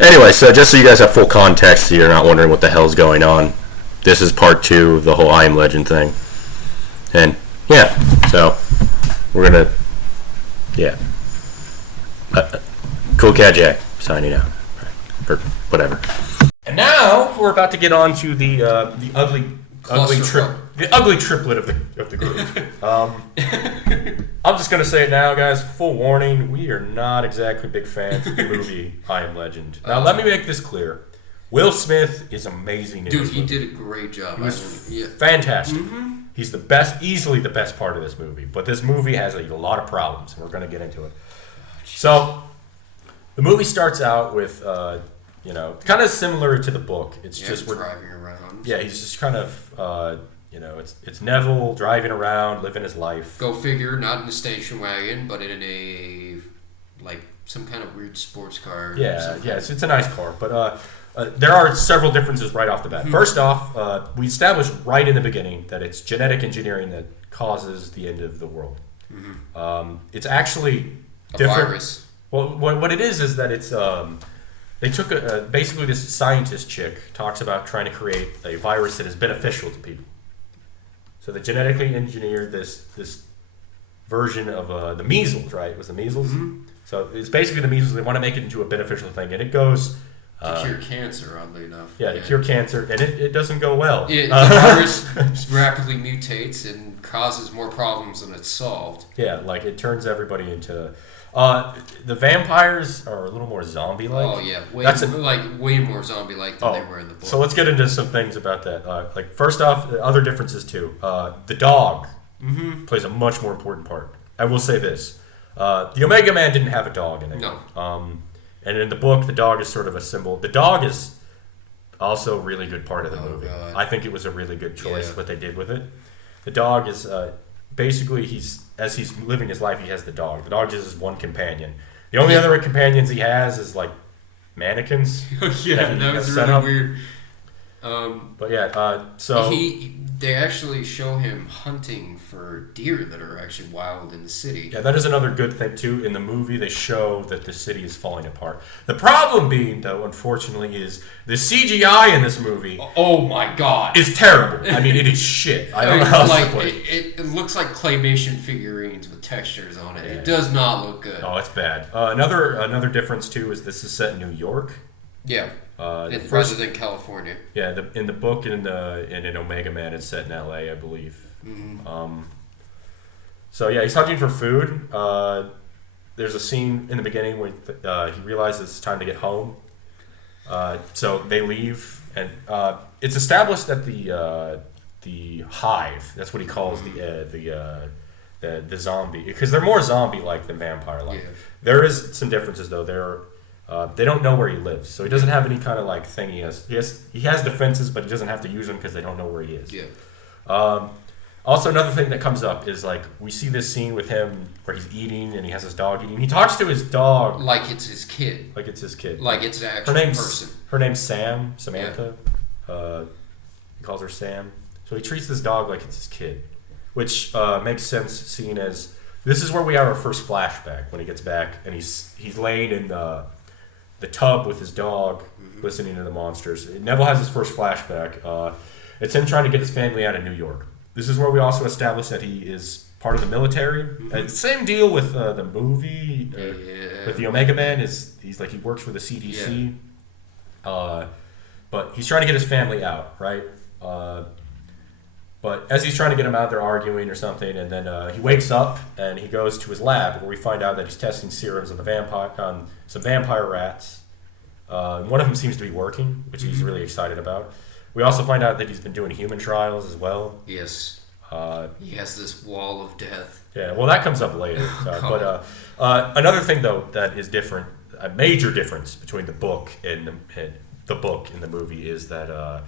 Anyway, so just so you guys have full context, so you're not wondering what the hell's going on. This is part 2 of the whole I Am Legend thing. And, yeah, so we're going to, yeah. Cool Shadyac signing out. Or whatever. And now we're about to get on to the ugly triplet of the group. I'm just gonna say it now, guys. Full warning: we are not exactly big fans of the movie I Am Legend. Now, let me make this clear: Will Smith is amazing. Dude, he did a great job. He was fantastic. Mm-hmm. He's the best, easily the best part of this movie. But this movie has a lot of problems, and we're gonna get into it. So, the movie starts out with, kind of similar to the book. It's just driving around. Yeah, he's just kind of. It's Neville driving around, living his life. Go figure, not in a station wagon, but in some kind of weird sports car. Yeah, it's a nice car. But there are several differences right off the bat. Mm-hmm. First off, we established right in the beginning that it's genetic engineering that causes the end of the world. Mm-hmm. It's actually different. A virus. Well, what it is that it's... they took basically this scientist chick talks about trying to create a virus that is beneficial to people. So they genetically engineered this version of the measles, right? It was the measles. Mm-hmm. So it's basically the measles. They want to make it into a beneficial thing, and it goes to cure cancer. Oddly enough, to cure cancer, and it doesn't go well. The virus rapidly mutates and causes more problems than it's solved. Yeah, like it turns everybody into. The vampires are a little more zombie-like. Oh yeah, way more zombie-like than they were in the book. So let's get into some things about that. First off, other differences too. The dog plays a much more important part. I will say this: the Omega Man didn't have a dog in it. No. And in the book, the dog is sort of a symbol. The dog is also a really good part of the movie. God. I think it was a really good choice what they did with it. The dog is. Basically, as he's living his life, he has the dog. The dog is his one companion. The only other companions he has is like mannequins. That was really weird. So they actually show him hunting for deer that are actually wild in the city. Yeah, that is another good thing too. In the movie, they show that the city is falling apart. The problem being, though, unfortunately, is the CGI in this movie. Oh my god, is terrible. I mean, it is shit. I don't know how else to put it. It looks like claymation figurines with textures on it. Yeah. It does not look good. Oh, it's bad. Another difference too is this is set in New York. Yeah. Rather than California. Yeah, in the book and in Omega Man, it's set in L.A., I believe. Mm-hmm. So yeah, he's hunting for food. There's a scene in the beginning where he realizes it's time to get home. So they leave, and it's established that the hive, that's what he calls the zombie, because they're more zombie-like than vampire-like. Yeah. There is some differences though. They don't know where he lives, so he doesn't have any kind of thing he has. He has defenses, but he doesn't have to use them because they don't know where he is. Yeah. Also, another thing that comes up is we see this scene with him where he's eating and he has his dog eating. He talks to his dog like it's his kid. Like it's his kid. Like it's an actual person. Her name's Samantha. Yeah. He calls her Sam. So he treats this dog like it's his kid, which makes sense, seeing as this is where we have our first flashback when he gets back and he's laying in the tub with his dog, listening to the monsters. Neville has his first flashback. It's him trying to get his family out of New York. This is where we also establish that he is part of the military. Mm-hmm. Same deal with the movie. With the Omega Man, he works for the CDC. Yeah. But he's trying to get his family out, right? But as he's trying to get him out, they're arguing or something, and then he wakes up and he goes to his lab where we find out that he's testing serums on some vampire rats. One of them seems to be working, which he's really excited about. We also find out that he's been doing human trials as well. Yes. He has this wall of death. Yeah, well, that comes up later. Another thing, though, that is different, a major difference between the book and the movie is that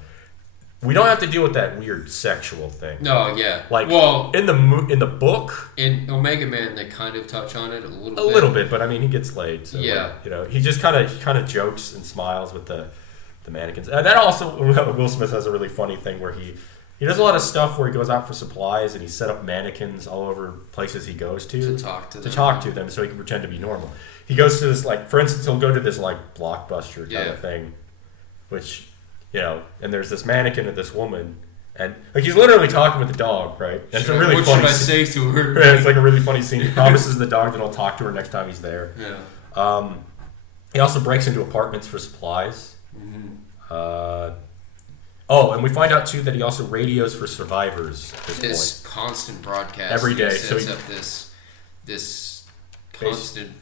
we don't have to deal with that weird sexual thing. No, yeah. In the book, in Omega Man, they kind of touch on it a little bit. A little bit, but I mean, he gets laid. So yeah. He just kind of jokes and smiles with the mannequins. And that also, Will Smith has a really funny thing where he does a lot of stuff where he goes out for supplies and he set up mannequins all over places he goes to talk to them so he can pretend to be normal. He goes to this, like, for instance, he'll go to this, like, Blockbuster kind of thing, which, you know, and there's this mannequin and this woman, and, like, he's literally talking with the dog, right? And it's a really funny What should I say to her? Yeah, it's like a really funny scene. He promises the dog that he'll talk to her next time he's there. Yeah. He also breaks into apartments for supplies. Mm-hmm. And we find out too that he also radios for survivors at this point. Constant broadcast Every day. He sets up this constant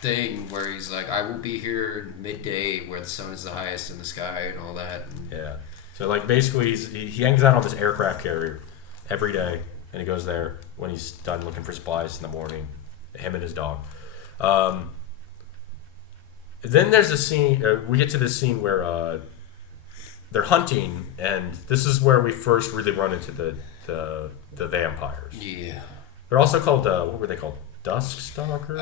thing where he's like, I will be here midday where the sun is the highest in the sky and all that. Yeah. So, like, basically he hangs out on this aircraft carrier every day, and he goes there when he's done looking for supplies in the morning. Him and his dog. Then there's a scene. We get to this scene where they're hunting, and this is where we first really run into the vampires. Yeah. They're also called what were they called? Dusk Stalkers?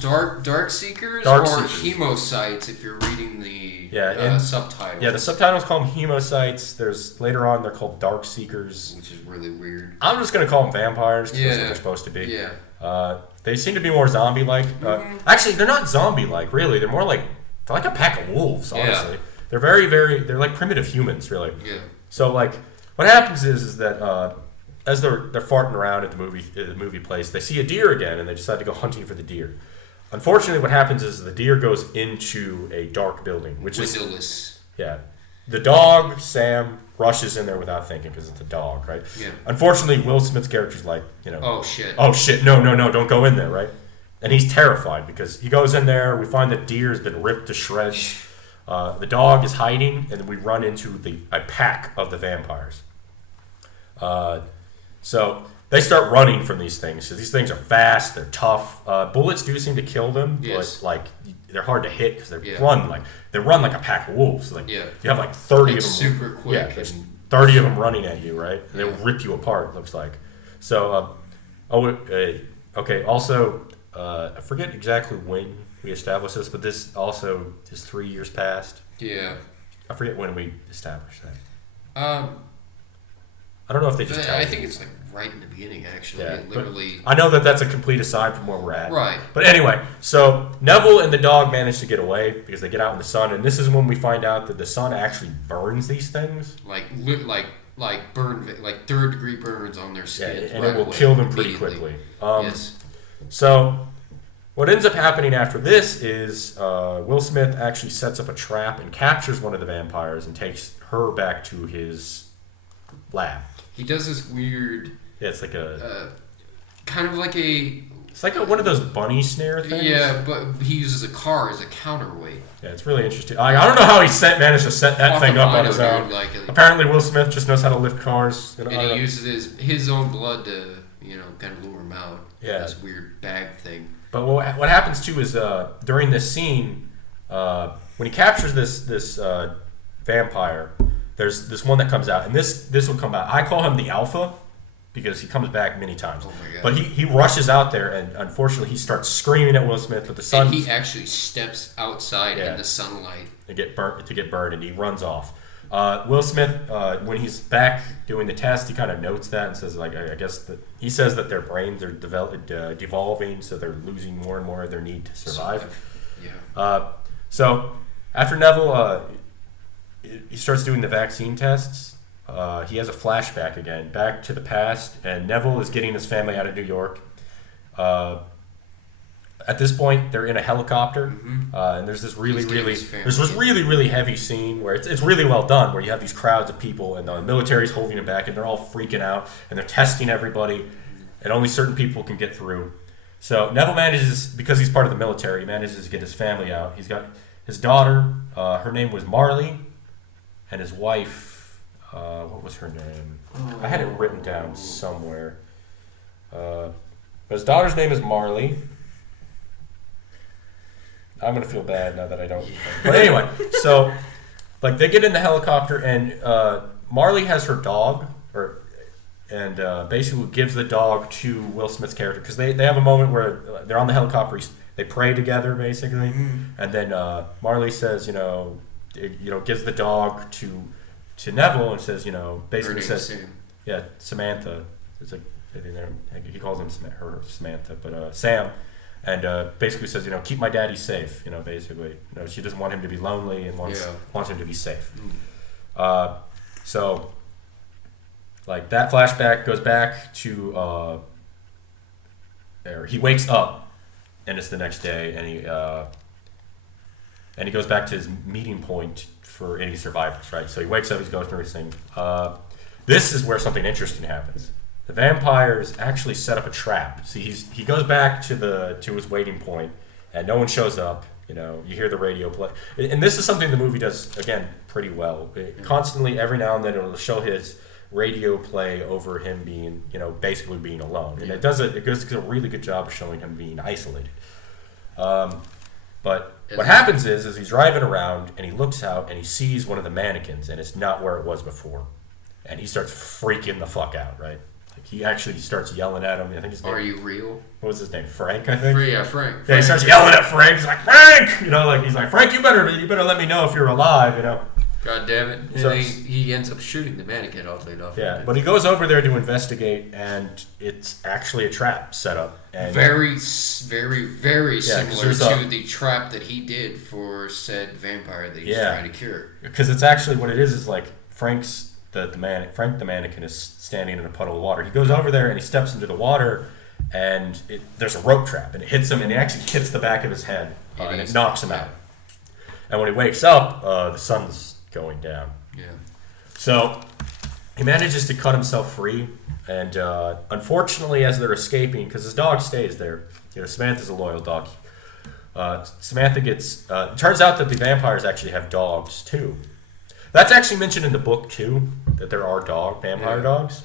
Dark Seekers Dark or Seekers. Hemocytes if you're reading the subtitles. Yeah, the subtitles call them Hemocytes. There's later on they're called Dark Seekers, which is really weird. I'm just gonna call them vampires because that's what they're supposed to be. Yeah. They seem to be more zombie-like. Actually, they're not zombie-like, really. They're more like a pack of wolves. Honestly, they're very, very. They're like primitive humans, really. Yeah. So, like, what happens is that as they're farting around at the movie place, they see a deer again, and they decide to go hunting for the deer. Unfortunately, what happens is the deer goes into a dark building, which Windowless. The dog Sam rushes in there without thinking because it's a dog, right? Yeah. Unfortunately, Will Smith's character's like, you know, oh shit, no, don't go in there, right? And he's terrified because he goes in there. We find the deer has been ripped to shreds. The dog is hiding, and we run into a pack of the vampires. So they start running from these things. So these things are fast, they're tough. Bullets do seem to kill them, but like they're hard to hit because they run like a pack of wolves. Like you have like 30 of them, super quick. Yeah, there's 30 of them running at you, right? And they'll rip you apart. It looks like. So, okay. Also, I forget exactly when we established this, but this also is 3 years past. Yeah. I forget when we established that. I don't know if they just tell I you. think it's like right in the beginning, actually. Yeah, it literally. I know that that's a complete aside from where we're at. Right. But anyway, so Neville and the dog manage to get away because they get out in the sun, and this is when we find out that the sun actually burns these things. Like third degree burns on their skin. Yeah, and it will kill them pretty quickly. Yes. So what ends up happening after this is Will Smith actually sets up a trap and captures one of the vampires and takes her back to his lab. He does this weird. Yeah, it's like kind of like a. It's like one of those bunny snare things. Yeah, but he uses a car as a counterweight. Yeah, it's really interesting. I don't know how he managed to set that thing up on his own. Apparently, Will Smith just knows how to lift cars. And he uses his own blood to, kind of lure him out. Yeah. This weird bag thing. But what happens too is during this scene, when he captures this vampire, there's this one that comes out, and this will come out. I call him the Alpha because he comes back many times. Oh my God. But he rushes out there, and unfortunately, he starts screaming at Will Smith. But the sun. And he actually steps outside in the sunlight to get burned, and he runs off. Will Smith, when he's back doing the test, he kind of notes that and says, like, I guess that he says that their brains are devolving, so they're losing more and more of their need to survive. Yeah. So after Neville, he starts doing the vaccine tests. He has a flashback again, back to the past, and Neville is getting his family out of New York. At this point, they're in a helicopter, and there's this really heavy scene where it's really well done, where you have these crowds of people, and the military's holding them back, and they're all freaking out, and they're testing everybody, and only certain people can get through. So Neville manages, because he's part of the military, he manages to get his family out. He's got his daughter, her name was Marley, and his wife, what was her name? I had it written down somewhere. But his daughter's name is Marley. I'm going to feel bad now that I don't. But anyway, so like they get in the helicopter, and Marley has her dog, and basically gives the dog to Will Smith's character, because they have a moment where they're on the helicopter. They pray together, basically, and then Marley says, gives the dog to Neville and says, basically says, Yeah, Samantha. It's like he calls her Samantha, but Sam, and basically says, keep my daddy safe. Basically, she doesn't want him to be lonely and wants him to be safe. So, like that flashback goes back to he wakes up, and it's the next day, and he goes back to his meeting point for any survivors, right? So he wakes up, he's going through everything. This is where something interesting happens. The vampires actually set up a trap. See, he goes back to his waiting point, and no one shows up. You hear the radio play, and this is something the movie does again pretty well. Constantly, every now and then, it'll show his radio play over him being, basically being alone, and it does a really good job of showing him being isolated. But what happens is he's driving around and he looks out and he sees one of the mannequins, and it's not where it was before, and he starts freaking the fuck out, right? He actually starts yelling at him. I think his name. Are you real? What was his name? Frank, I think. Yeah, Frank. Yeah, he starts yelling at Frank. He's like, Frank! He's like, Frank, you better let me know if you're alive. God damn it! And so he ends up shooting the mannequin, oddly enough. Yeah, but he goes over there to investigate, and it's actually a trap set up. And very, very, very similar to the trap that he did for said vampire that he's trying to cure. Because it's actually what it is like Frank's. Frank the mannequin is standing in a puddle of water. He goes over there and he steps into the water, and there's a rope trap, and it hits him, and it actually hits the back of his head, and it knocks him out. And when he wakes up, the sun's going down. Yeah. So he manages to cut himself free, and unfortunately, as they're escaping, because his dog stays there, Samantha's a loyal dog. Samantha gets. It turns out that the vampires actually have dogs too. That's actually mentioned in the book too, that there are vampire dogs.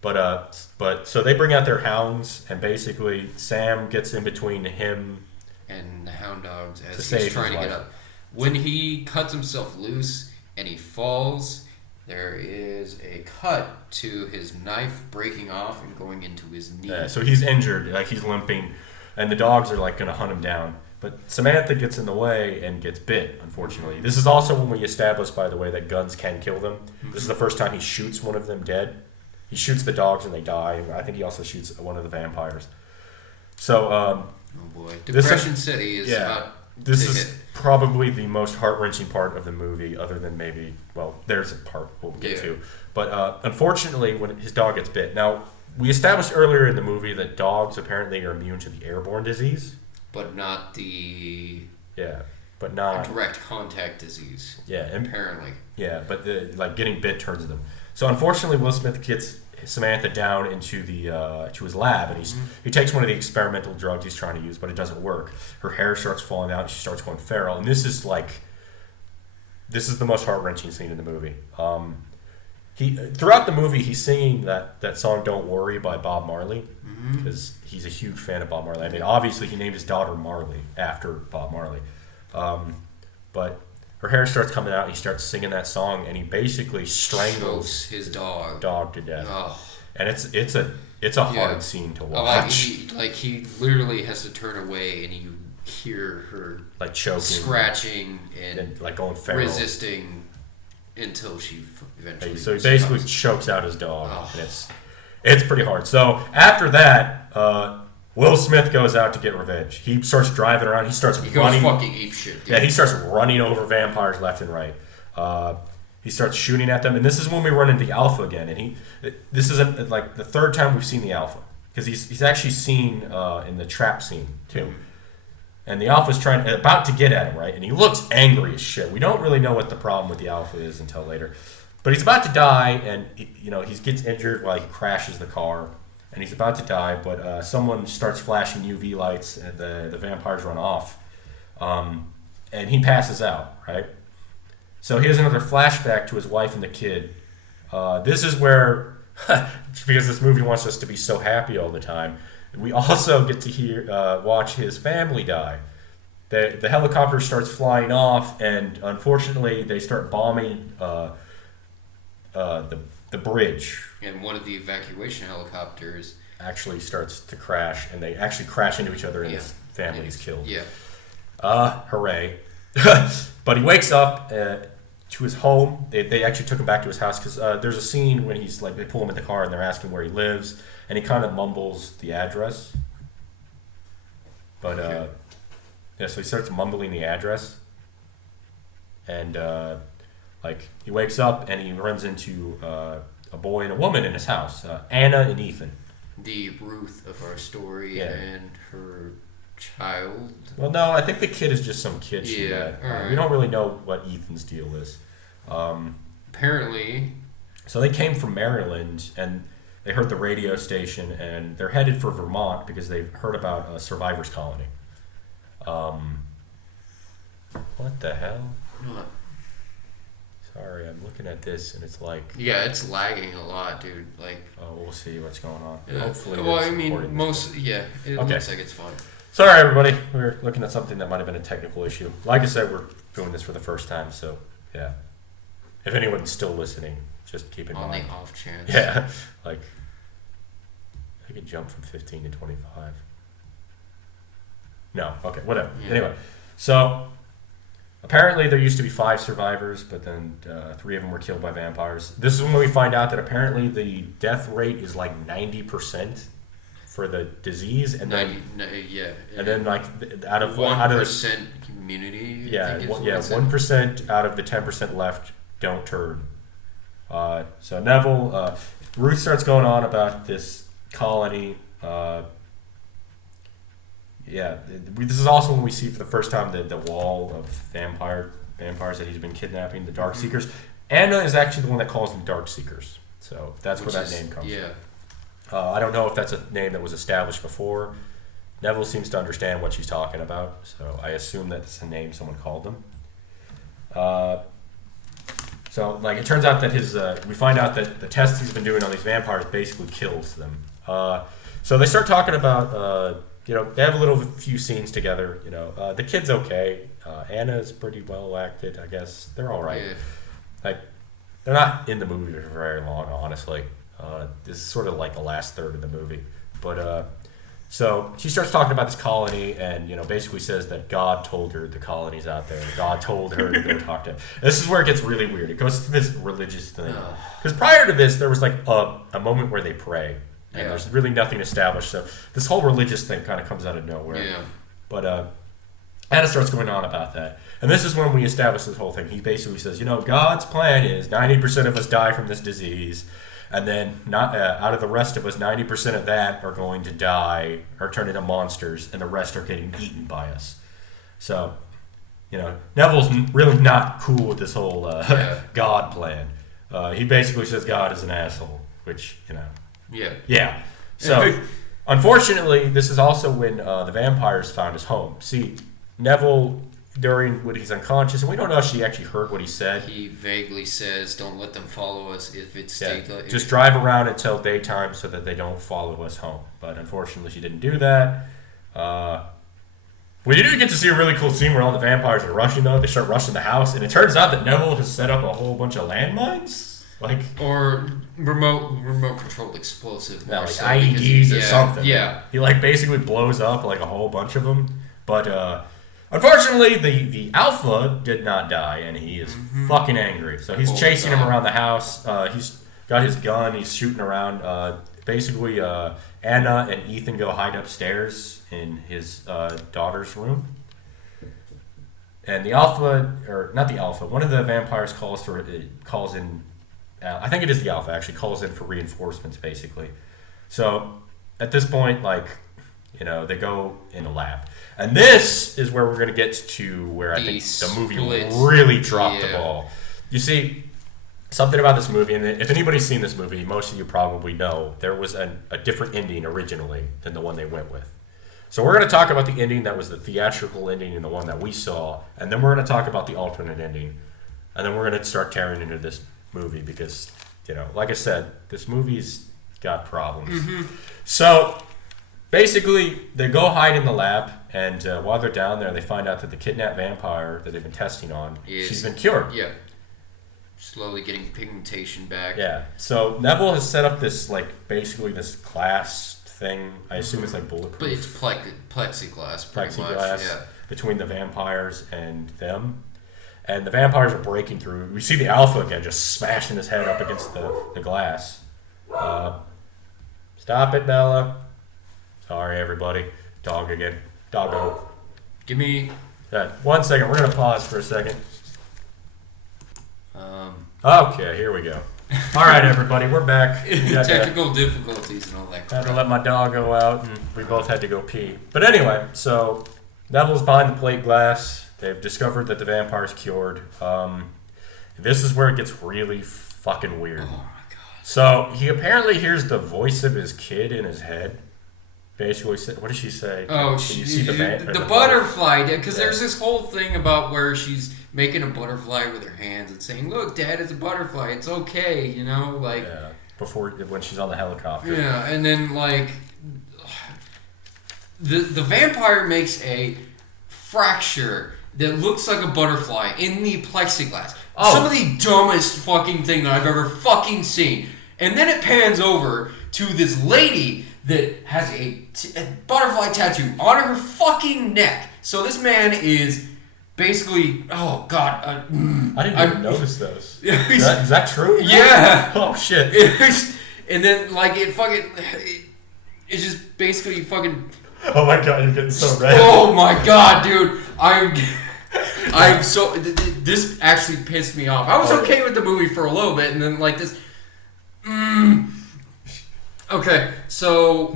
But so they bring out their hounds, and basically Sam gets in between him and the hound dogs as he's trying to get up. When he cuts himself loose and he falls, there is a cut to his knife breaking off and going into his knee. Yeah, so he's injured, like he's limping, and the dogs are like gonna hunt him down. But Samantha gets in the way and gets bit, unfortunately. This is also when we establish, by the way, that guns can kill them. This is the first time he shoots one of them dead. He shoots the dogs and they die. I think he also shoots one of the vampires. So, oh boy, Depression City is about. This is probably the most heart-wrenching part of the movie, other than maybe, there's a part we'll get to. But unfortunately, when his dog gets bit. Now, we established earlier in the movie that dogs apparently are immune to the airborne disease. But not the direct contact disease. Yeah, apparently. Yeah, but getting bit turns them. So unfortunately, Will Smith gets Samantha down into to his lab, and he takes one of the experimental drugs he's trying to use, but it doesn't work. Her hair starts falling out, and she starts going feral. And this is the most heart-wrenching scene in the movie. Throughout the movie, he's singing that song "Don't Worry" by Bob Marley, because he's a huge fan of Bob Marley. I mean, obviously, he named his daughter Marley after Bob Marley. But her hair starts coming out, and he starts singing that song, and he basically strangles his dog to death. Oh. And it's a hard scene to watch. He literally has to turn away, and you hear her choking, scratching, and going feral, resisting. Until she eventually. So he basically chokes out his dog, and it's pretty hard. So after that, Will Smith goes out to get revenge. He starts driving around. He running. Goes fucking ape shit. Dude. Yeah, he starts running over vampires left and right. He starts shooting at them, and this is when we run into Alpha again. And this is the third time we've seen the Alpha, because he's actually seen in the trap scene too. And the Alpha's about to get at him, right? And he looks angry as shit. We don't really know what the problem with the Alpha is until later. But he's about to die, and he gets injured while he crashes the car. And he's about to die, but someone starts flashing UV lights, and the vampires run off. And he passes out, right? So he has another flashback to his wife and the kid. This is where, because this movie wants us to be so happy all the time, we also get to watch his family die. The helicopter starts flying off, and unfortunately, they start bombing the bridge. And one of the evacuation helicopters actually starts to crash, and they actually crash into each other, and his family is killed. Yeah. Hooray! But he wakes up to his home. They actually took him back to his house because there's a scene when he's like, they pull him in the car and they're asking where he lives, and he kind of mumbles the address. But so he starts mumbling the address, and like he wakes up and he runs into a boy and a woman in his house, Anna and Ethan. The Ruth of our story and her child. Well, no, I think the kid is just some kid she met. Right. We don't really know what Ethan's deal is. Apparently. So they came from Maryland and they heard the radio station and they're headed for Vermont because they've heard about a survivors colony. What the hell? What? Sorry, I'm looking at this and it's like... Yeah, it's lagging a lot, dude. Like... Oh, we'll see what's going on. Yeah. Hopefully... Well, I mean, most... Yeah, it looks like it's fine. Sorry, everybody. We're looking at something that might have been a technical issue. Like I said, we're doing this for the first time, so, yeah. If anyone's still listening, just keep in mind. On the off chance. Yeah, like... I could jump from 15 to 25. No, okay, whatever. Yeah. Anyway, so... Apparently there used to be 5 survivors, but then 3 of them were killed by vampires. This is when we find out that apparently the death rate is like 90% for the disease, and then and then like out of 1% community. 1% out of the 10% left don't turn. So Neville, Ruth starts going on about this colony. This is also when we see for the first time the wall of vampires that he's been kidnapping, the Dark Seekers. Anna is actually the one that calls them Dark Seekers, so that's where that name comes from. I don't know if that's a name that was established before. Neville seems to understand what she's talking about, so I assume that's a name someone called them. So like it turns out that we find out that the tests he's been doing on these vampires basically kills them. So they start talking about. They have a few scenes together. The kid's okay. Anna's pretty well acted, I guess. They're all right. Yeah. Like, they're not in the movie for very long, honestly. This is sort of like the last third of the movie. But, so she starts talking about this colony and, basically says that God told her the colony's out there. God told her to go talk to him. This is where it gets really weird. It goes to this religious thing. Because prior to this, there was like a moment where they pray. And there's really nothing established. So this whole religious thing kind of comes out of nowhere. Yeah. But Anna starts going on about that. And this is when we establish this whole thing. He basically says, God's plan is 90% of us die from this disease. And then out of the rest of us, 90% of that are going to die or turn into monsters. And the rest are getting eaten by us. So, Neville's really not cool with this whole God plan. He basically says God is an asshole, which, Yeah. So, unfortunately, this is also when the vampires found his home. See, Neville, during when he's unconscious, and we don't know if she actually heard what he said. He vaguely says, "Don't let them follow us if it's daytime. Just drive around until daytime so that they don't follow us home." But unfortunately, she didn't do that. We do get to see a really cool scene where all the vampires are rushing, though. They start rushing the house, and it turns out that Neville has set up a whole bunch of landmines. Or remote controlled explosive. Like IEDs or something. Yeah. He basically blows up a whole bunch of them. But unfortunately, the alpha did not die, and he is fucking angry. So he's chasing him around the house. He's got his gun. He's shooting around. Basically, Anna and Ethan go hide upstairs in his daughter's room. And the alpha, or not the alpha, one of the vampires calls in. I think it is the alpha, actually, calls in for reinforcements, basically. So, at this point, they go in a lab. And this is where we're going to get to where I think the movie really dropped the ball. You see, something about this movie, and if anybody's seen this movie, most of you probably know, there was a different ending originally than the one they went with. So we're going to talk about the ending that was the theatrical ending and the one that we saw, and then we're going to talk about the alternate ending. And then we're going to start tearing into this movie because, like I said, this movie's got problems. So, basically, they go hide in the lab, and while they're down there, they find out that the kidnapped vampire that they've been testing on, she's been cured. Yeah. Slowly getting pigmentation back. Yeah. So, Neville has set up this, basically this glass thing. I assume it's bulletproof. But it's plexiglass, pretty much. Between the vampires and them. and the vampires are breaking through. We see the alpha again, just smashing his head up against the glass. Stop it, Bella. Sorry, everybody. Dog again. Doggo. Give me... 1 second. We're going to pause for a second. Okay, here we go. All right, everybody. We're back. Technical difficulties and all that crap. Had to let my dog go out, and we both had to go pee. But anyway, so Neville's behind the plate glass. They've discovered that the vampire's cured. This is where it gets really fucking weird. Oh, my God. So he apparently hears the voice of his kid in his head. Basically, what does she say? Oh, you see the butterfly. Because there's this whole thing about where she's making a butterfly with her hands and saying, "Look, Dad, it's a butterfly. It's okay," you know, like. Yeah. When she's on the helicopter. Yeah, and then like the vampire makes a fracture that looks like a butterfly in the plexiglass. Oh. Some of the dumbest fucking thing that I've ever fucking seen. And then it pans over to this lady that has a butterfly tattoo on her fucking neck. So this man is basically, oh God. I didn't even notice those. Is that true? Yeah. Oh shit. And then like it's just basically fucking. Oh my God, you're getting so red. Oh my God, dude. I'm so. This actually pissed me off. I was okay with the movie for a little bit, and then like this. Okay, so.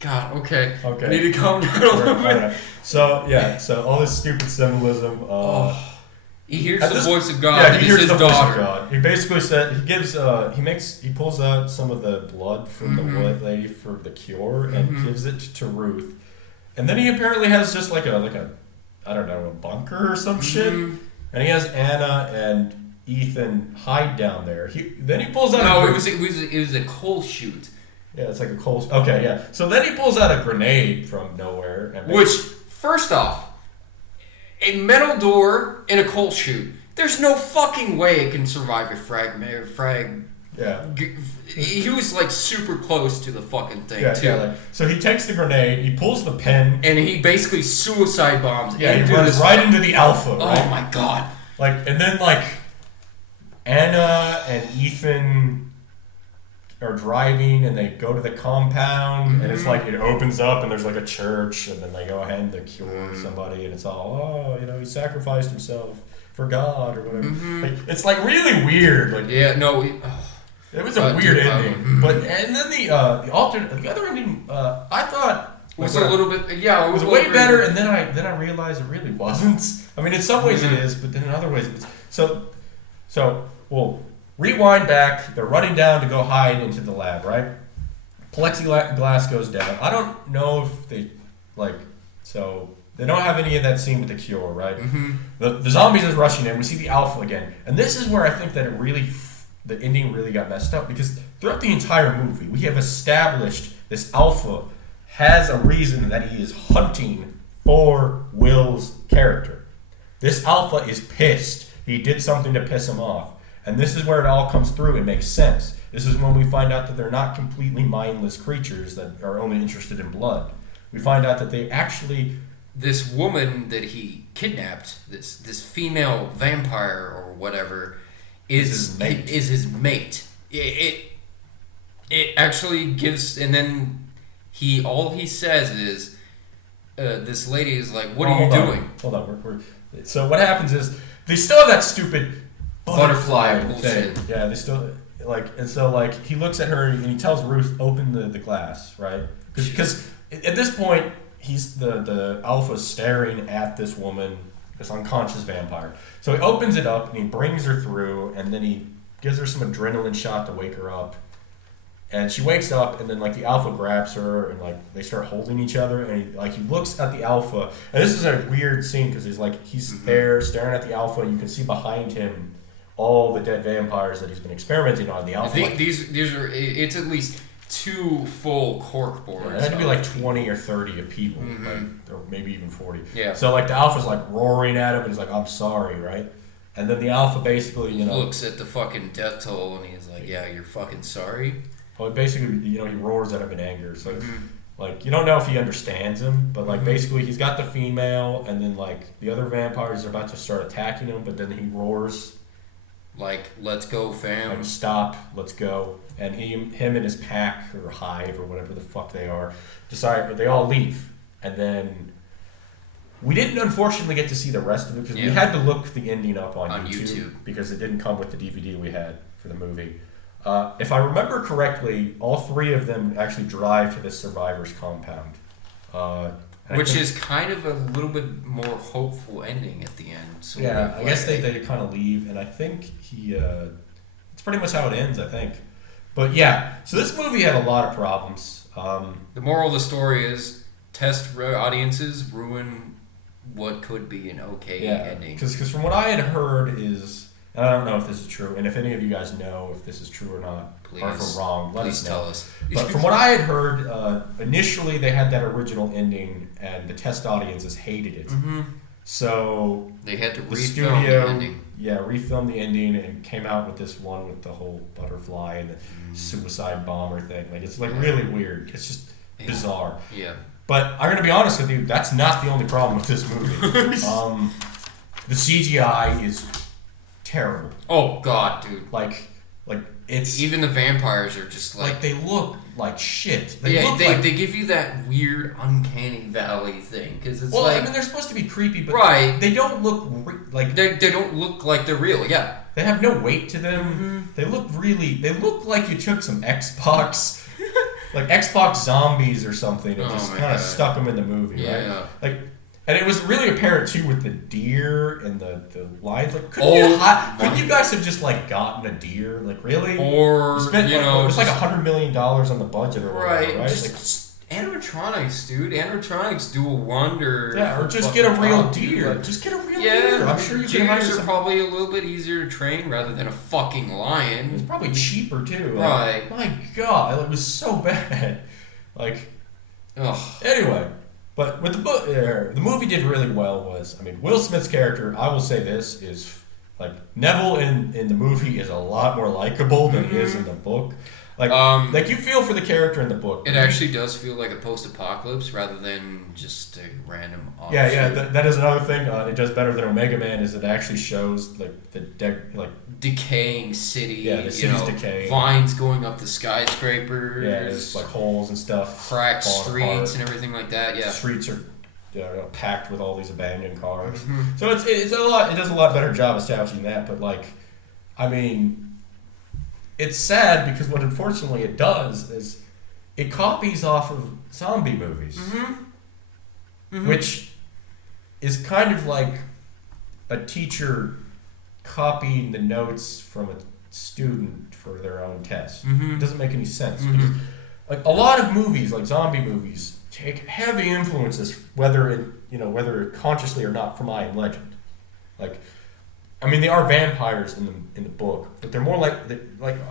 God, okay. Okay. I need to calm down a little bit. Right. So all this stupid symbolism. He hears the voice of God. Yeah, he hears his the daughter. voice of God. He basically said he pulls out some of the blood from the white lady for the cure and gives it to Ruth, and then he apparently has just like a I don't know, a bunker or some shit, and he has Anna and Ethan hide down there. Then he pulls out. No, it was a coal chute. Yeah, it's like a coal. Okay, yeah. So then he pulls out a grenade from nowhere, which first off. A metal door in a coal chute. There's no fucking way it can survive a frag. Yeah. He was like super close to the fucking thing too. Yeah. So he takes the grenade, he pulls the pin, and he basically suicide bombs. Yeah, he runs right into the alpha. Right? Oh my God. And then Anna and Ethan are driving and they go to the compound and it's like it opens up and there's like a church and then they go ahead and they cure somebody and it's all he sacrificed himself for God or whatever. It's like really weird. It was a weird ending. But and then the other ending I thought was a little bit it was way better and then I realized it really wasn't. I mean in some ways it is, but then in other ways it's so well. Rewind back, they're running down to go hide into the lab, right? Plexiglass goes down. I don't know if they, so they don't have any of that scene with the cure, right? The zombies is rushing in, we see the alpha again. And this is where I think that the ending really got messed up, because throughout the entire movie, we have established this alpha has a reason that he is hunting for Will's character. This alpha is pissed. He did something to piss him off. And this is where it all comes through. It makes sense. This is when we find out that they're not completely mindless creatures that are only interested in blood. We find out that they actually... This woman that he kidnapped, this female vampire or whatever, is his mate. It actually gives... And then all he says is, this lady is like, what are you doing? Hold on. So what happens is, they still have that stupid... butterfly thing. bullshit. Yeah, they still he looks at her and he tells Ruth, open the glass, right? Because at this point he's the alpha staring at this woman, this unconscious vampire. So he opens it up and he brings her through and then he gives her some adrenaline shot to wake her up. And she wakes up, and then the alpha grabs her, and they start holding each other. And he looks at the alpha, and this is a weird scene because he's there staring at the alpha. And you can see behind him all the dead vampires that he's been experimenting on. The alpha. These are it's at least 2 full cork boards. Yeah, it had to be 20 or 30 of people, or maybe even 40. Yeah. So the alpha's roaring at him, and he's like, "I'm sorry," right? And then the alpha basically, looks at the fucking death toll, and he's like, "Yeah, you're fucking sorry." Well, basically, he roars at him in anger. So, like, you don't know if he understands him, but, like, basically he's got the female, and then, like, the other vampires are about to start attacking him, but then he roars. Like, let's go, fam. Like, stop, let's go. And him and his pack, or hive, or whatever the fuck they are, they all leave. And then we didn't, unfortunately, get to see the rest of it, because we had to look the ending up on YouTube, because it didn't come with the DVD we had for the movie. If I remember correctly, all three of them actually drive to this survivor's compound. Which is kind of a little bit more hopeful ending at the end. So yeah, I guess they kind of leave, and I think it's pretty much how it ends, I think. But yeah, so this movie had a lot of problems. The moral of the story is test audiences ruin what could be an okay ending. Because from what I had heard is... And I don't know if this is true, and if any of you guys know if this is true or not, please, or if we're wrong, let us know. Tell us. But from what I had heard, initially they had that original ending, and the test audiences hated it. So they had to refilm the ending. Yeah, refilm the ending, and came out with this one with the whole butterfly and the suicide bomber thing. Like, it's like really weird. It's just bizarre. Yeah. But I'm gonna be honest with you, that's not the only problem with this movie. The CGI is terrible. Oh god, dude! Like it's even the vampires are just like they look like shit. They give you that weird uncanny valley thing because it's I mean they're supposed to be creepy, but they don't look like they don't look like they're real. Yeah, they have no weight to them. They look like you took some Xbox. Like Xbox zombies or something, and just kind of stuck them in the movie, right? Yeah. Like, and it was really apparent too with the deer and the lions. Like, couldn't you guys have just like gotten a deer? Like, really? Or spent, it was like $100 million on the budget or whatever, right? Just animatronics, dude. Animatronics do a wonder. Yeah, or just get a real deer. Just get a real deer. I'm sure you can hire deers are probably a little bit easier to train rather than a fucking lion. It's probably cheaper too. Right. My God, it was so bad. Like, ugh. Anyway. But with the movie did really well Will Smith's character, I will say this, is like Neville in the movie is a lot more likable than he is in the book. Like you feel for the character in the book. It actually does feel like a post-apocalypse rather than just a random offshoot. Yeah, that is another thing. It does better than Omega Man is it actually shows like the decaying city. Yeah, the city's decaying. Vines going up the skyscrapers. Yeah, there's like holes and stuff. Cracked streets and everything like that. Yeah, streets are packed with all these abandoned cars. So it's a lot. It does a lot better job establishing that. But like, I mean. It's sad because what unfortunately it does is it copies off of zombie movies, which is kind of like a teacher copying the notes from a student for their own test. It doesn't make any sense because like a lot of movies, like zombie movies, take heavy influences, whether consciously or not, from I Am Legend. Like. I mean, they are vampires in the book, but they're more like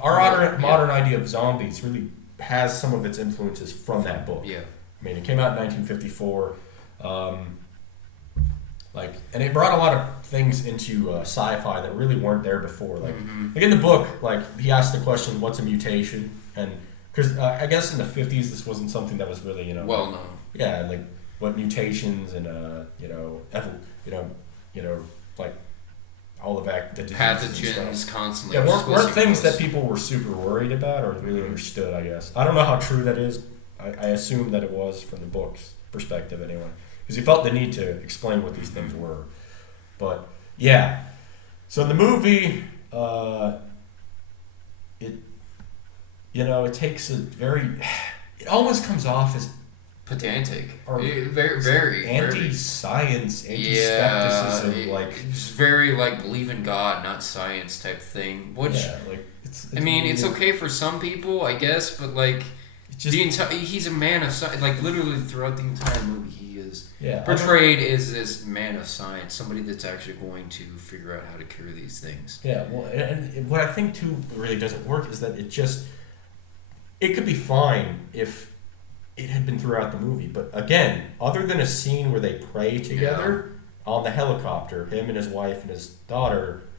our modern idea of zombies really has some of its influences from that book. Yeah, I mean, it came out in 1954, and it brought a lot of things into sci-fi that really weren't there before. Like in the book, like he asked the question, "What's a mutation?" And because I guess in the 50s this wasn't something that was really well known. Yeah, like what mutations and like. All the pathogens constantly. Yeah, weren't things that people were super worried about or really understood, I guess. I don't know how true that is. I assume that it was from the book's perspective anyway. Because he felt the need to explain what these things were. But, yeah. So in the movie, it takes a very... It almost comes off as pedantic, or very anti-science, anti-skepticism, it's very like believe in God, not science type thing. Which it's okay for some people, I guess, but like he's a man of science. Like literally throughout the entire movie, he is portrayed as this man of science, somebody that's actually going to figure out how to cure these things. Yeah, well, and what I think too really doesn't work is that it could be fine if it had been throughout the movie, but again, other than a scene where they pray together on the helicopter, him and his wife and his daughter,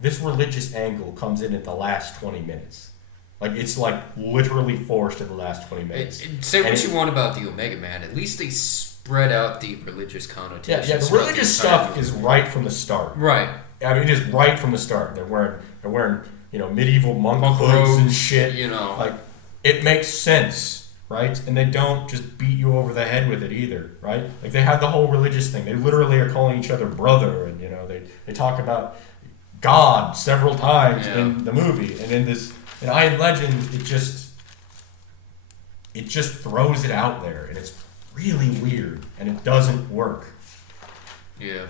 this religious angle comes in at the last 20 minutes. Like, it's, like, literally forced in the last 20 minutes. Say what you want about the Omega Man. At least they spread out the religious connotations. Yeah, the religious stuff is right from the start. Right. I mean, it is right from the start. They're wearing medieval monk clothes and shit. Like, it makes sense, right? And they don't just beat you over the head with it either, right? Like, they have the whole religious thing. They literally are calling each other brother, and they talk about God several times in the movie, and in I Am Legend, it just throws it out there, and it's really weird, and it doesn't work. Yeah.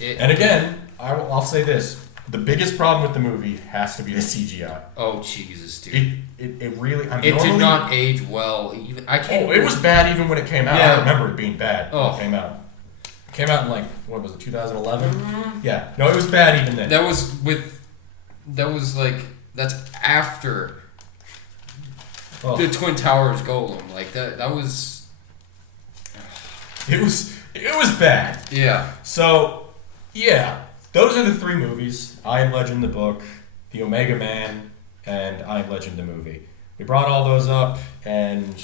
And again, I'll say this: the biggest problem with the movie has to be the CGI. Oh Jesus, dude! It really. It did not age well. Even I can't. It was bad even when it came out. Yeah. I remember it being bad when Oh. it came out. It came out in, like, what was it, 2011? Mm-hmm. Yeah. No, it was bad even then. That's after the Twin Towers Golem. Like that was. It was bad. Yeah. So, yeah, those are the three movies: I Am Legend the book, The Omega Man, and I Am Legend the movie. We brought all those up, and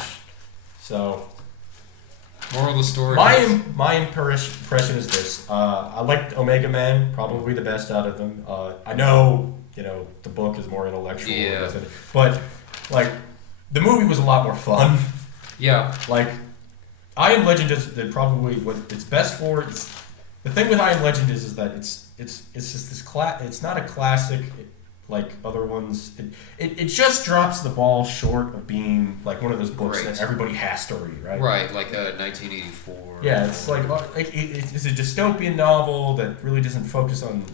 so. Moral of the story. My impression is this: I liked Omega Man, probably the best out of them. I know, the book is more intellectual, but like the movie was a lot more fun. Yeah. Like, I Am Legend is probably what it's best for. The thing with I Am Legend is that it's just this it's not a classic like other ones. It just drops the ball short of being like one of those books that everybody has to read, right? Right, like 1984. Yeah, it's like it's a dystopian novel that really doesn't focus on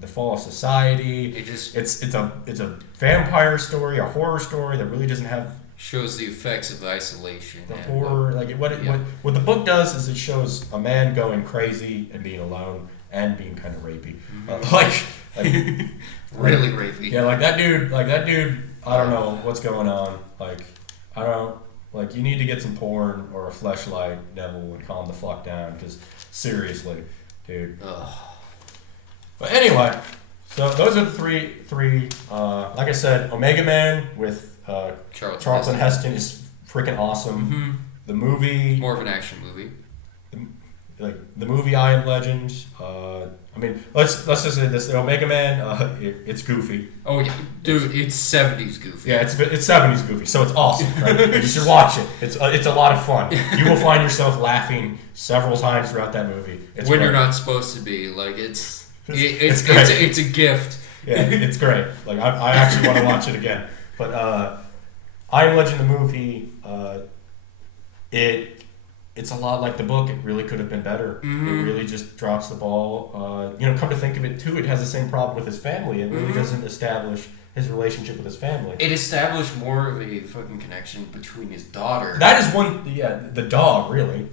the fall of society. It's a vampire story, a horror story that really doesn't have shows the effects of isolation. The horror, what the book does is it shows a man going crazy and being alone and being kind of rapey, mm-hmm. Really rapey. Yeah, like that dude. I don't know what's going on. Like, I don't. Like, you need to get some porn or a fleshlight, Neville, and calm the fuck down. Because seriously, dude. Ugh. But anyway, so those are the three. Like I said, Omega Man with Charlton Heston is freaking awesome. Mm-hmm. The movie, more of an action movie. The movie I Am Legend. I mean, let's just say this: the Omega Man, it's goofy. Oh yeah, dude, it's 70s goofy. Yeah, it's 70s goofy, so it's awesome. Right? You should watch it. It's a lot of fun. You will find yourself laughing several times throughout that movie. It's when great. You're not supposed to be. Like it's a gift. Yeah, it's great. Like I actually want to watch it again. But I Am Legend the movie, it's a lot like the book. It really could have been better. Mm-hmm. It really just drops the ball. Come to think of it, too, it has the same problem with his family. It really doesn't establish his relationship with his family. It established more of a fucking connection between his daughter. That is one... Yeah, the dog, really.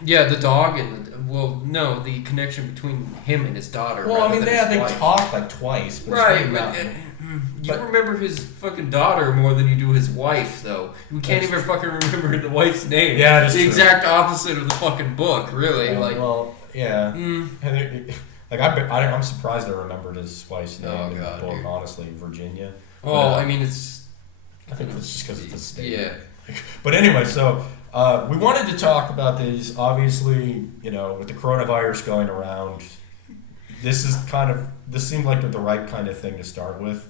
Yeah, the dog and... the connection between him and his daughter. Well, I mean, they talk like twice. But right, but you remember his fucking daughter more than you do his wife, though. We can't even fucking remember the wife's name. Yeah, that's the exact opposite of the fucking book, really. Yeah. I'm surprised I rememred his wife's name in the book, honestly. Virginia. I think it's just because it's a state. Yeah. But anyway, so we wanted to talk about these. Obviously, with the coronavirus going around, this seemed like the right kind of thing to start with.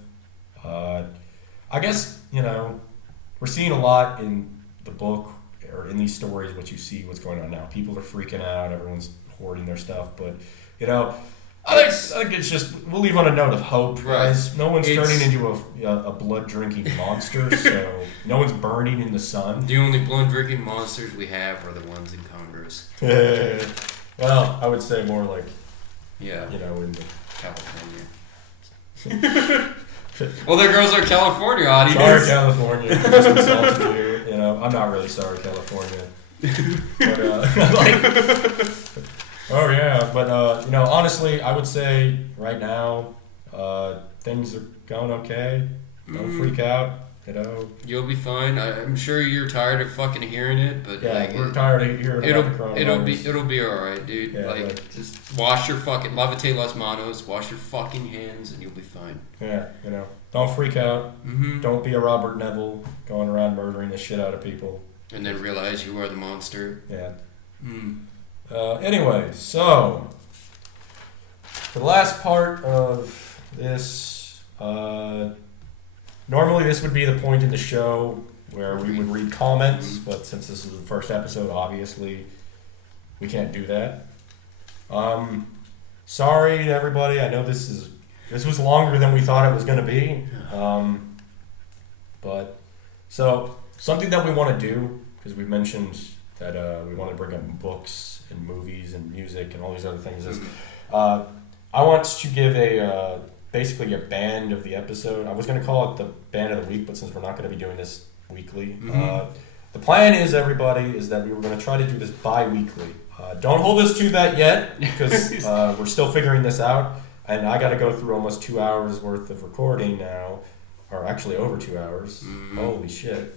I guess, we're seeing a lot in the book or in these stories what's going on now. People are freaking out, everyone's hoarding their stuff, but, I think it's just, we'll leave on a note of hope, guys. Right. No one's turning into a blood-drinking monster, so no one's burning in the sun. The only blood-drinking monsters we have are the ones in Congress. Well, I would say more like, in the California. Well, there goes our California audience. Sorry, California. Just insulted you. I'm not really sorry, California. But, honestly, I would say right now, things are going okay. Don't freak out, You'll be fine. I'm sure you're tired of fucking hearing it, but we're tired of hearing about the coronavirus. It'll be alright, dude. Yeah, just wash your fucking lavate las manos, wash your fucking hands, and you'll be fine. Yeah, Don't freak out. Mm-hmm. Don't be a Robert Neville going around murdering the shit out of people. And then realize you are the monster. Yeah. Mm. Anyway, so for the last part of this, normally this would be the point in the show where we would read comments, but since this is the first episode, obviously we can't do that. Sorry to everybody. I know this was longer than we thought it was going to be. But so something that we want to do, because we mentioned that we want to bring up books and movies and music and all these other things, is I want to give basically a band of the episode. I was going to call it the band of the week, but since we're not going to be doing this weekly, the plan is, everybody, is that we were going to try to do this bi-weekly. Don't hold us to that yet, because we're still figuring this out, and I got to go through almost 2 hours worth of recording now, or actually over 2 hours. Holy shit.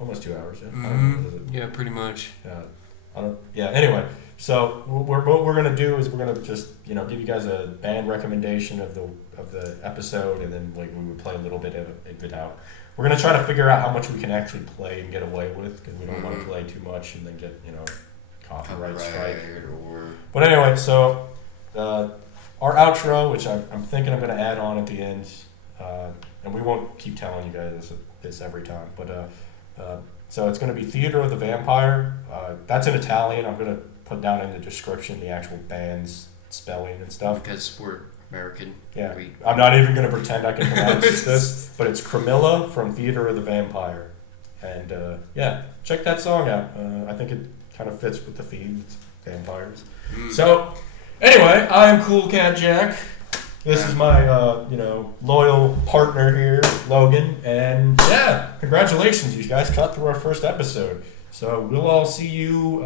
Almost 2 hours, yeah. I don't know, is it? Yeah, pretty much. Anyway, so what we're gonna do is we're gonna just give you guys a band recommendation of the episode, and then we would play a little bit of it out. We're gonna try to figure out how much we can actually play and get away with, because we don't want to play too much and then get copyright strike. But anyway, so our outro, which I'm thinking I'm gonna add on at the end, and we won't keep telling you guys this every time, but. So it's going to be Theater of the Vampire. That's in Italian. I'm going to put down in the description the actual band's spelling and stuff. Because we're American. Yeah. I'm not even going to pretend I can pronounce this, but it's Carmilla from Theater of the Vampire. And check that song out. I think it kind of fits with the theme. It's vampires. So, anyway, I'm Cool Cat Jack. This is my, loyal partner here, Logan, and congratulations, you guys cut through our first episode. So we'll all see you,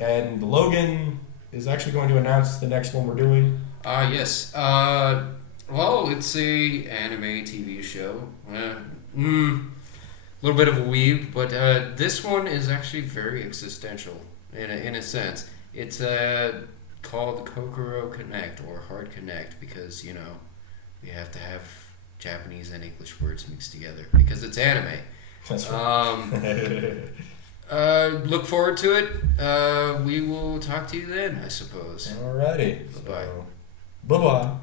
and Logan is actually going to announce the next one we're doing. Yes. Well, it's a anime TV show. A little bit of a weeb, but this one is actually very existential in a sense. It's called Kokoro Connect or Hard Connect, because we have to have Japanese and English words mixed together because it's anime. That's right. Look forward to it. We will talk to you then, I suppose. Alrighty. Bye. Bye bye.